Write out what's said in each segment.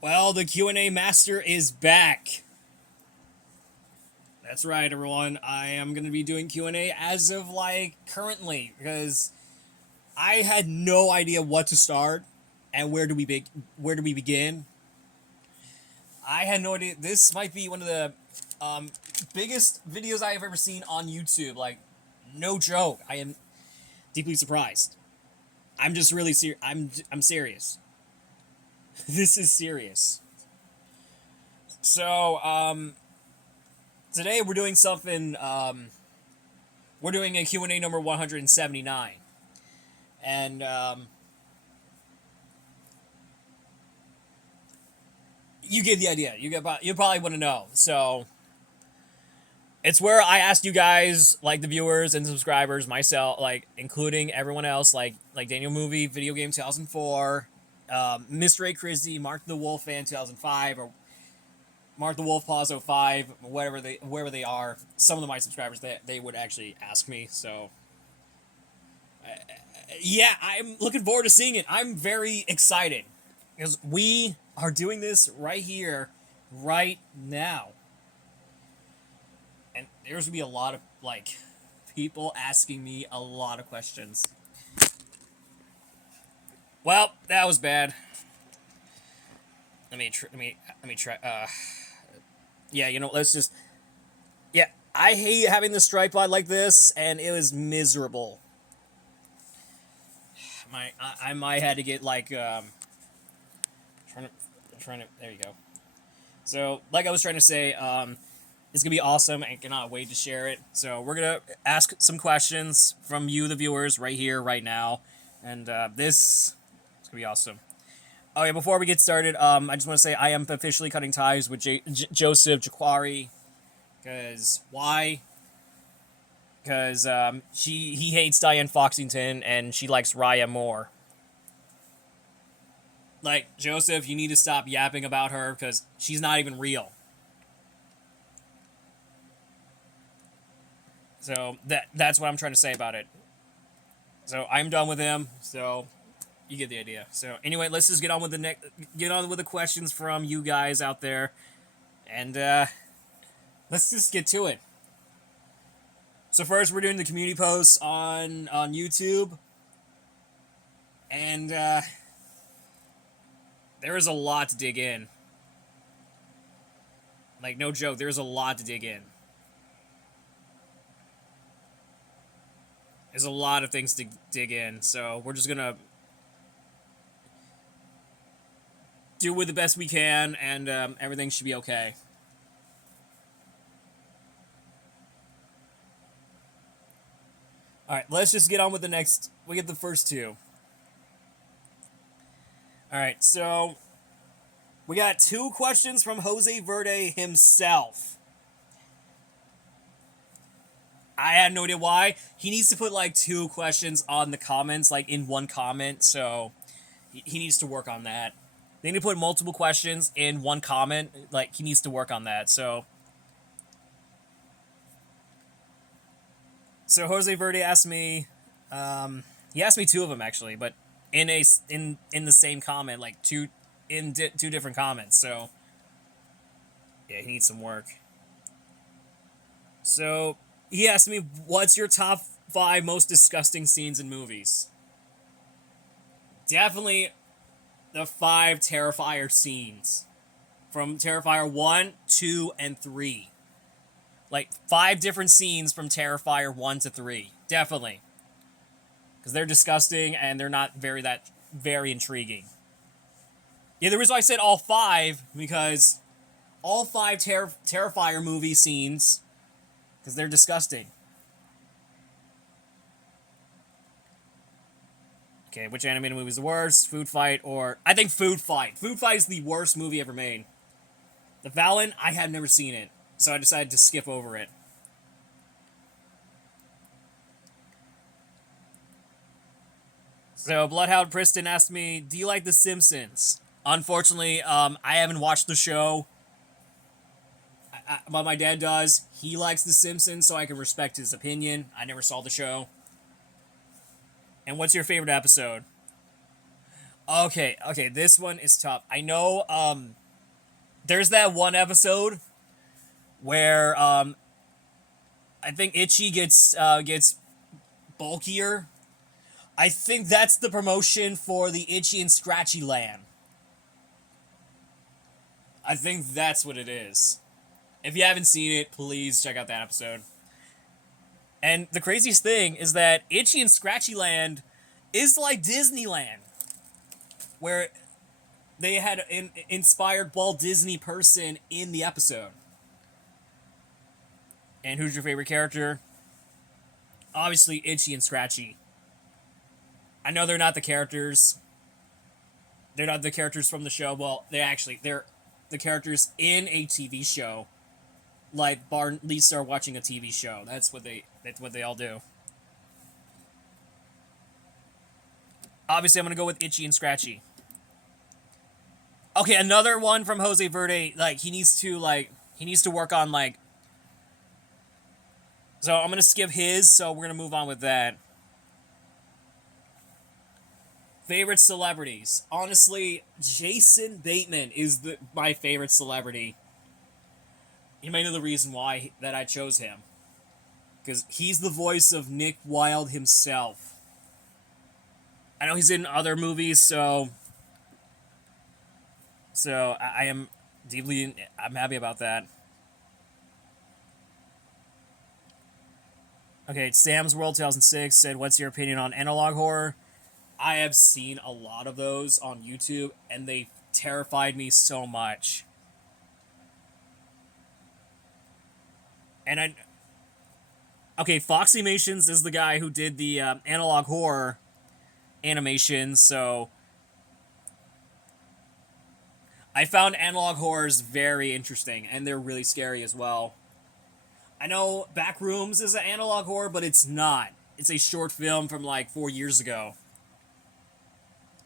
Well, the Q&A master is back. That's right, everyone. I am going to be doing Q&A as of currently because I had no idea what to start and where do we begin. I had no idea. This might be one of the um, biggest videos I have ever seen on YouTube. Like, no joke. I am deeply surprised. I'm just really serious. I'm serious. This is serious. So, today we're doing something. We're doing a Q&A number 179, and you get the idea. You probably want to know. So it's where I asked you guys, like the viewers and subscribers, myself, like including everyone else, like Daniel Movie, Video Game 2004, Mr. A. Crizzy, Mark the Wolf Fan 2005, or Mark the Wolf Pause 05, wherever they are. Some of my subscribers they would actually ask me. So yeah, I'm looking forward to seeing it. I'm very excited because we are doing this right here, right now. And there's gonna be a lot of people asking me a lot of questions. Well, that was bad. Let me try. Yeah, let's just. Yeah, I hate having this tripod like this, and it was miserable. I might had to get trying to. There you go. So, like I was trying to say, it's gonna be awesome. I cannot wait to share it. So we're gonna ask some questions from you, the viewers, right here, right now, and this is gonna be awesome. Oh yeah, before we get started, I just want to say I am officially cutting ties with Joseph Jaquari. Because why? Because he hates Diane-Foxington and she likes Raya more. Like, Joseph, you need to stop yapping about her because she's not even real. So that's what I'm trying to say about it. So I'm done with him. So you get the idea. So anyway, let's just get on with the questions from you guys out there, and let's just get to it. So first, we're doing the community posts on YouTube, and there is a lot to dig in. Like, no joke, there's a lot to dig in. There's a lot of things to dig in, so we're just gonna do with the best we can, and everything should be okay. All right, let's just get on with the next. We get the first two. All right, so we got two questions from Jose Verde himself. I had no idea why. He needs to put like two questions on the comments, like in one comment, so he needs to work on that. They need to put multiple questions in one comment. Like, he needs to work on that. So Jose Verde asked me. He asked me two of them actually, but in the same comment, like two different comments. So yeah, he needs some work. So he asked me, "What's your top 5 most disgusting scenes in movies?" Definitely the 5 Terrifier scenes from Terrifier 1, 2, and 3. Like 5 different scenes from Terrifier 1 to 3. Definitely. Because they're disgusting and they're not very intriguing. Yeah, the reason why I said all 5, because all 5 Terrifier movie scenes, because they're disgusting. Okay, which animated movie is the worst? Food Fight or... I think Food Fight. Food Fight is the worst movie ever made. The Valen, I have never seen it, so I decided to skip over it. So Bloodhound Preston asked me, "Do you like The Simpsons?" Unfortunately, I haven't watched the show. But my dad does. He likes The Simpsons, so I can respect his opinion. I never saw the show. And what's your favorite episode? Okay, this one is tough. I know, there's that one episode where, I think Itchy gets bulkier. I think that's the promotion for the Itchy and Scratchy Land. I think that's what it is. If you haven't seen it, please check out that episode. And the craziest thing is that Itchy and Scratchy Land is like Disneyland, where they had an inspired Walt Disney person in the episode. And who's your favorite character? Obviously, Itchy and Scratchy. I know they're not the characters. They're not the characters from the show. Well, they're the characters in a TV show. Like Bart and Lisa are watching a TV show. That's what they all do. Obviously, I'm gonna go with Itchy and Scratchy. Okay, another one from Jose Verde. Like he needs to work on like. So I'm gonna skip his. So we're gonna move on with that. Favorite celebrities. Honestly, Jason Bateman is my favorite celebrity. You may know the reason why that I chose him. Because he's the voice of Nick Wilde himself. I know he's in other movies, so I am I'm happy about that. Okay, Sam's World 2006 said, "What's your opinion on analog horror?" I have seen a lot of those on YouTube, and they terrified me so much. And Foxymations is the guy who did the analog horror animations, so I found analog horrors very interesting, and they're really scary as well. I know Backrooms is an analog horror, but it's not. It's a short film from like 4 years ago.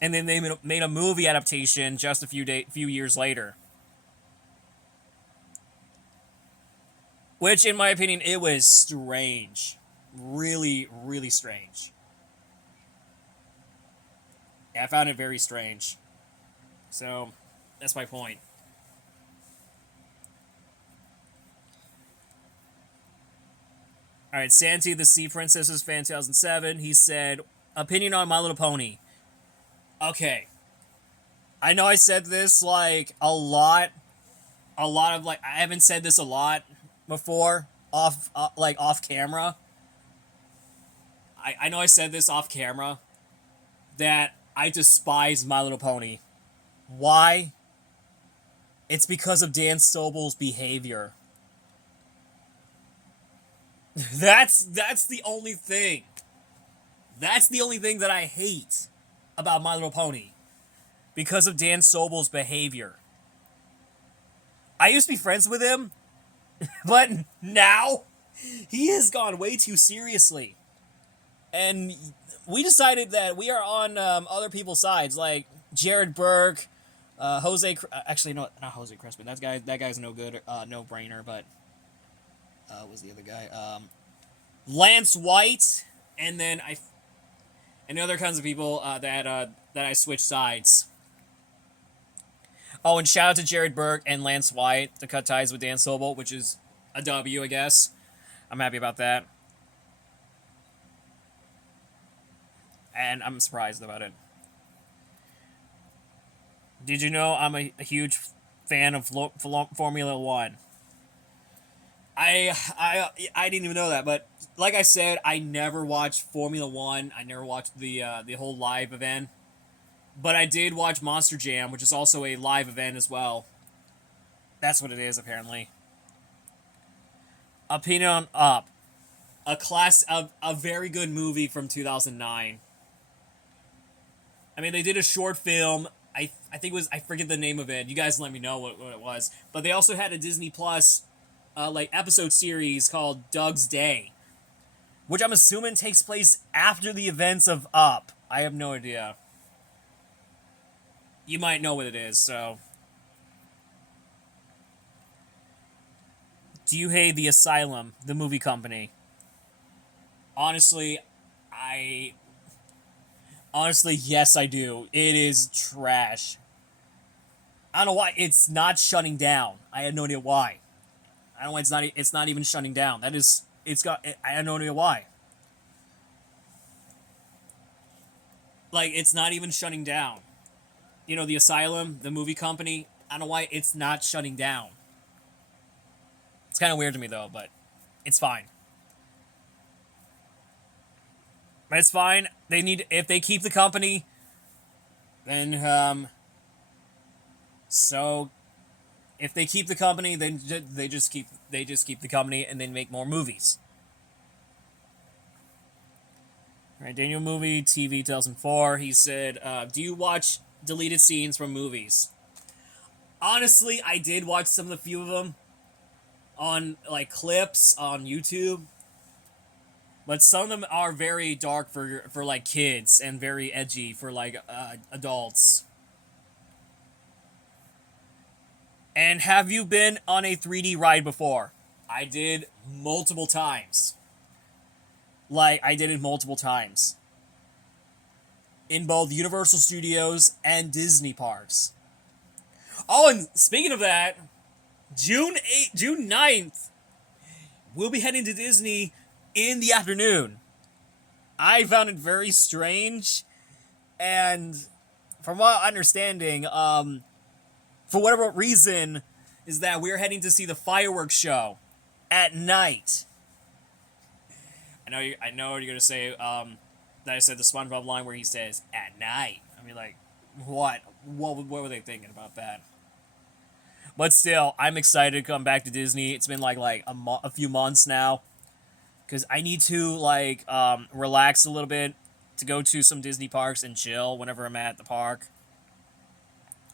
And then they made a movie adaptation just a few years later. Which, in my opinion, it was strange. Really, really strange. Yeah, I found it very strange. So, that's my point. Alright, Santi the Sea Princess is fan 2007. He said, opinion on My Little Pony. Okay. I know I said this, like, a lot of, like, I haven't said this a lot before, off camera. I know I said this off camera, that I despise My Little Pony. Why? It's because of Dan Sobel's behavior. That's the only thing. That's the only thing that I hate about My Little Pony. Because of Dan Sobel's behavior. I used to be friends with him, but now he has gone way too seriously. And we decided that we are on other people's sides, like Jared Burke, Jose. Actually, no, not Jose Crespin. That guy's no good, no brainer. But what was the other guy? Lance White, and then and other kinds of people that I switched sides. Oh, and shout out to Jared Burke and Lance White to cut ties with Dan Sobel, which is a W, I guess. I'm happy about that. And I'm surprised about it. Did you know I'm a huge fan of Formula One? I didn't even know that, but like I said, I never watched Formula One. I never watched the whole live event. But I did watch Monster Jam, which is also a live event as well. That's what it is, apparently. Opinion on Up. A very good movie from 2009. I mean, they did a short film. I think it was, I forget the name of it. You guys let me know what it was. But they also had a Disney Plus episode series called Doug's Day, which I'm assuming takes place after the events of Up. I have no idea. You might know what it is, so. Do you hate The Asylum, the movie company? Honestly, Honestly, yes, I do. It is trash. I don't know why it's not shutting down. I had no idea why. I don't know why it's not. It's not even shutting down. That is. It's got. I had no idea why. Like it's not even shutting down. You know, the Asylum, the movie company. I don't know why it's not shutting down. It's kind of weird to me though, but it's fine. But it's fine. They need if they keep the company, then so if they keep the company, then they just keep the company and then make more movies. All right, Daniel Movie TV 2004. He said, "Do you watch deleted scenes from movies?" Honestly, I did watch some of the few of them on like clips on YouTube, but some of them are very dark for like kids and very edgy for like adults. And have you been on a 3D ride before? I did multiple times. Like I did it multiple times in both Universal Studios and Disney parks. Oh, and speaking of that, June 9th, we'll be heading to Disney in the afternoon. I found it very strange, and from what I'm understanding, for whatever reason, is that we're heading to see the fireworks show at night. I know you're gonna say that I said the SpongeBob line where he says "at night." I mean, like, what? What were they thinking about that? But still, I'm excited to come back to Disney. It's been like a few months now, because I need to like relax a little bit to go to some Disney parks and chill whenever I'm at the park.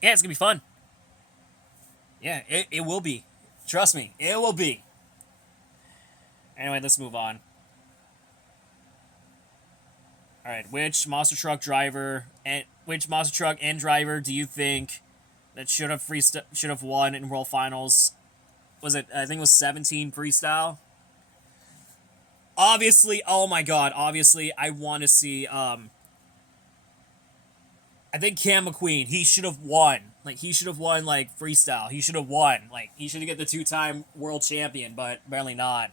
Yeah, it's gonna be fun. Yeah, it will be. Trust me, it will be. Anyway, let's move on. All right, which monster truck and driver do you think that should have won in World Finals? Was it? I think it was 17 freestyle. Obviously, oh my god! Obviously, I want to see. I think Cam McQueen. He should have won. Like he should have won like freestyle. He should have won. Like he should have get the 2-time world champion, but apparently not.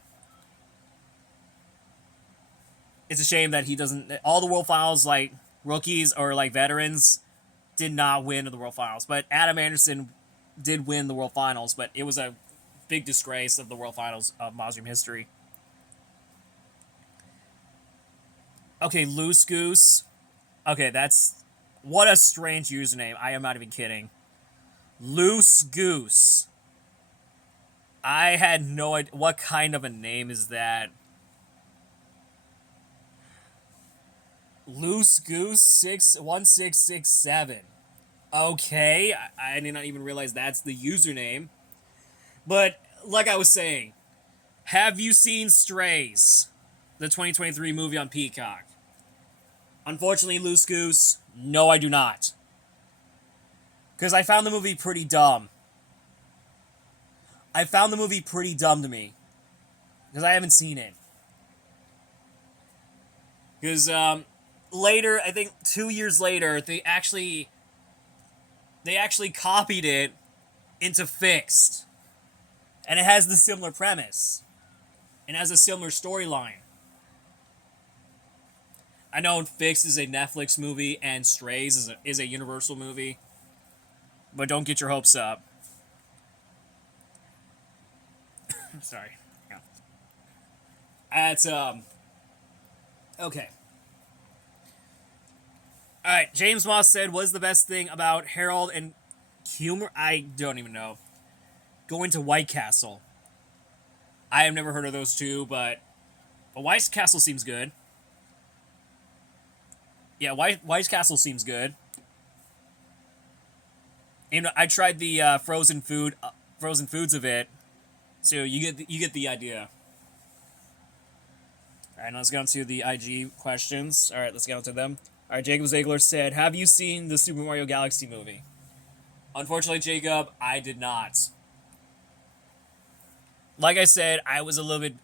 It's a shame that he doesn't. All the World Finals like rookies or like veterans did not win the World Finals, but Adam Anderson did win the World Finals. But it was a big disgrace of the World Finals of Mazrim history. Okay, Loose Goose. Okay, that's what a strange username. I am not even kidding. Loose Goose. I had no idea. What kind of a name is that? Loose Goose 61667. Okay, I did not even realize that's the username. But like I was saying, have you seen Strays, the 2023 movie on Peacock? Unfortunately, Loose Goose, no, I do not. Because I found the movie pretty dumb. I found the movie pretty dumb to me. Because I haven't seen it. Because later, I think 2 years later, they actually copied it into Fixed. And it has the similar premise. And has a similar storyline. I know Fixed is a Netflix movie and Strays is a Universal movie. But don't get your hopes up. Sorry. Yeah. That's okay. Alright, James Moss said, what is the best thing about Harold and Humor? I don't even know. Going to White Castle. I have never heard of those two, but White Castle seems good. Yeah, White Castle seems good. And I tried the frozen foods of it, so you get the idea. All right, now let's get on to the IG questions. All right, let's get on to them. All right, Jacob Ziegler said, "Have you seen the Super Mario Galaxy movie?" Unfortunately, Jacob, I did not. Like I said, I was originally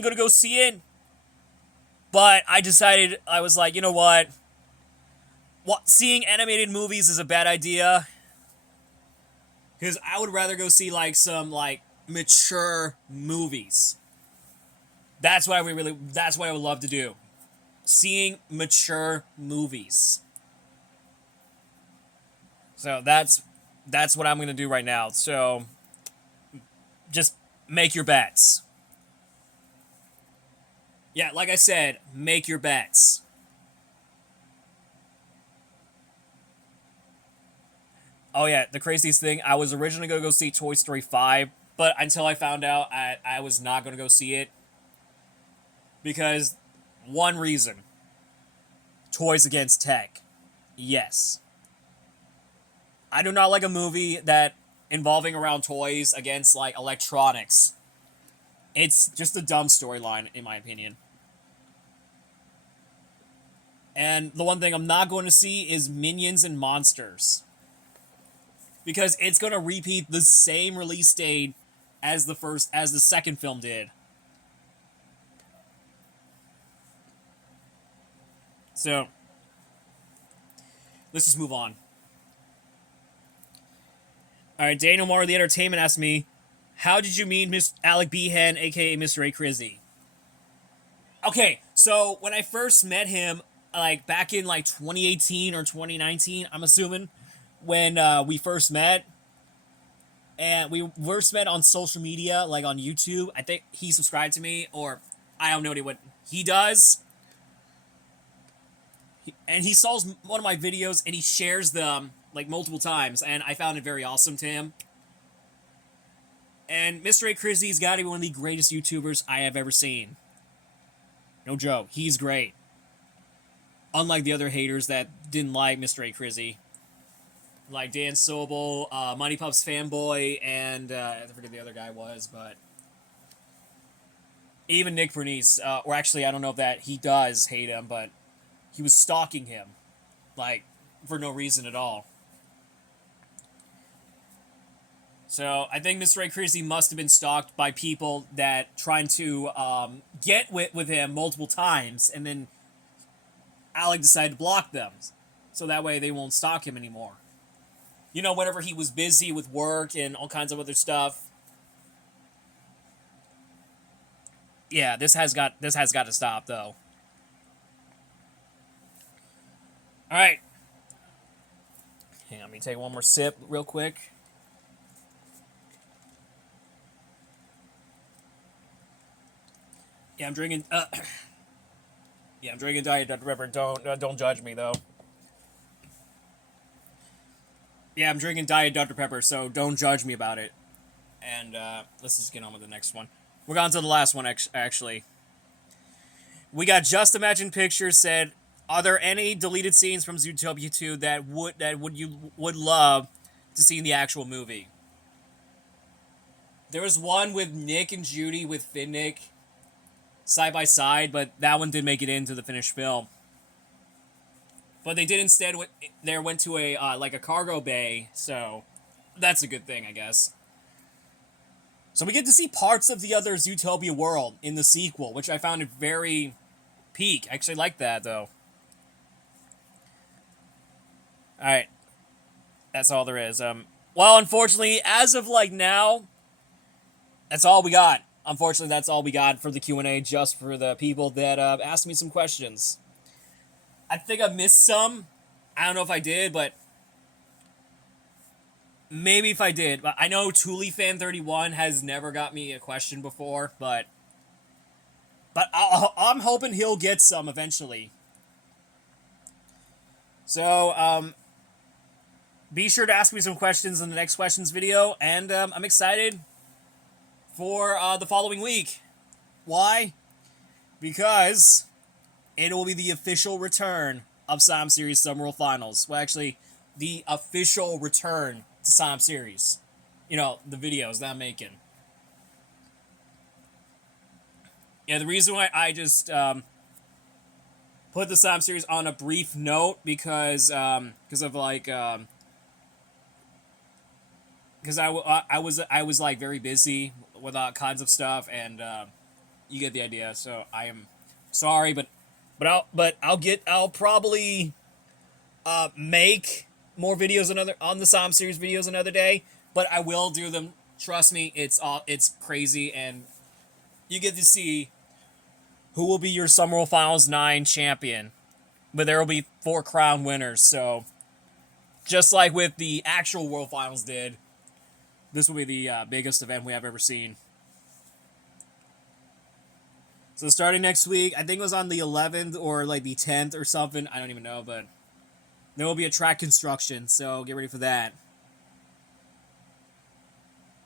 going to go see it, But I decided, I was like, you know what? Seeing animated movies is a bad idea. Because I would rather go see like some like mature movies. That's what I would love to do. Seeing mature movies. So that's what I'm gonna do right now. So just make your bets. Yeah, like I said, make your bets. Oh yeah, the craziest thing, I was originally gonna go see Toy Story 5, but until I found out I was not gonna go see it. Because one reason. Toys against tech. Yes. I do not like a movie that involving around toys against like electronics. It's just a dumb storyline in my opinion. And the one thing I'm not going to see is Minions and Monsters. Because it's going to repeat the same release date as the second film did. So, let's just move on. Alright, Daniel Moore, the Entertainment, asked me, how did you meet Miss Alec Behan, aka Mr. A. Crizzy? Okay, so when I first met him, like back in like 2018 or 2019, I'm assuming, when we first met, and we first met on social media, like on YouTube. I think he subscribed to me, or I don't know what he does. And he saw one of my videos, and he shares them like multiple times, and I found it very awesome to him. And Mr. A. Crizzy's got to be one of the greatest YouTubers I have ever seen. No joke, he's great. Unlike the other haters that didn't like Mr. A. Crizzy. Like Dan Sobel, Money Pups Fanboy, and I forget the other guy was, but even Nick Bernice, or actually I don't know if that he does hate him, but he was stalking him, like for no reason at all. So I think Mr. A. Crizzy must have been stalked by people that trying to get with him multiple times, and then Alec decided to block them, so that way they won't stalk him anymore. You know, whenever he was busy with work and all kinds of other stuff. Yeah, this has got to stop though. All right. Hang on, let me take one more sip real quick. Yeah, I'm drinking. Yeah, I'm drinking Diet Dr Pepper. Don't judge me though. Yeah, I'm drinking Diet Dr Pepper, so don't judge me about it. And let's just get on with the next one. We're on to the last one, actually. We got Just Imagine Pictures said, are there any deleted scenes from Zootopia 2 that you would love to see in the actual movie? There was one with Nick and Judy with Finnick side by side, but that one didn't make it into the finished film. But they did instead. They went to a like a cargo bay, so that's a good thing, I guess. So we get to see parts of the other Zootopia world in the sequel, which I found it very peak. I actually like that though. All right, that's all there is. Well, unfortunately, as of like now, that's all we got. Unfortunately, that's all we got for the Q&A, just for the people that asked me some questions. I think I missed some. I don't know if I did, but maybe if I did. But I know TuliFan31 has never got me a question before, but I'm hoping he'll get some eventually. So, be sure to ask me some questions in the next questions video, and I'm excited for the following week. Why? Because it will be the official return of Psalm Series Summer Finals. Well, actually, the official return to Psalm Series. You know, the videos that I'm making. Yeah, the reason why I just put the Psalm Series on a brief note because of like because I was like very busy with all kinds of stuff, and you get the idea. So I am sorry, but I'll probably make more videos on the Psalm series videos another day, but I will do them. Trust me, it's crazy, and you get to see who will be your Summer World Finals 9 champion. But there will be 4 crown winners, so just like with the actual World Finals did, this will be the biggest event we have ever seen. So starting next week, I think it was on the 11th or like the 10th or something. I don't even know, but there will be a track construction, so get ready for that.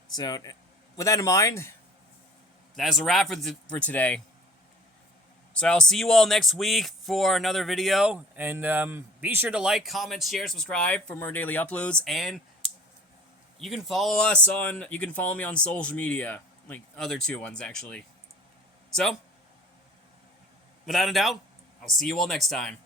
So with that in mind, that is a wrap for today. So I'll see you all next week for another video, and be sure to like, comment, share, subscribe for more daily uploads, and you can follow me on social media, like other 2 ones actually. So, without a doubt, I'll see you all next time.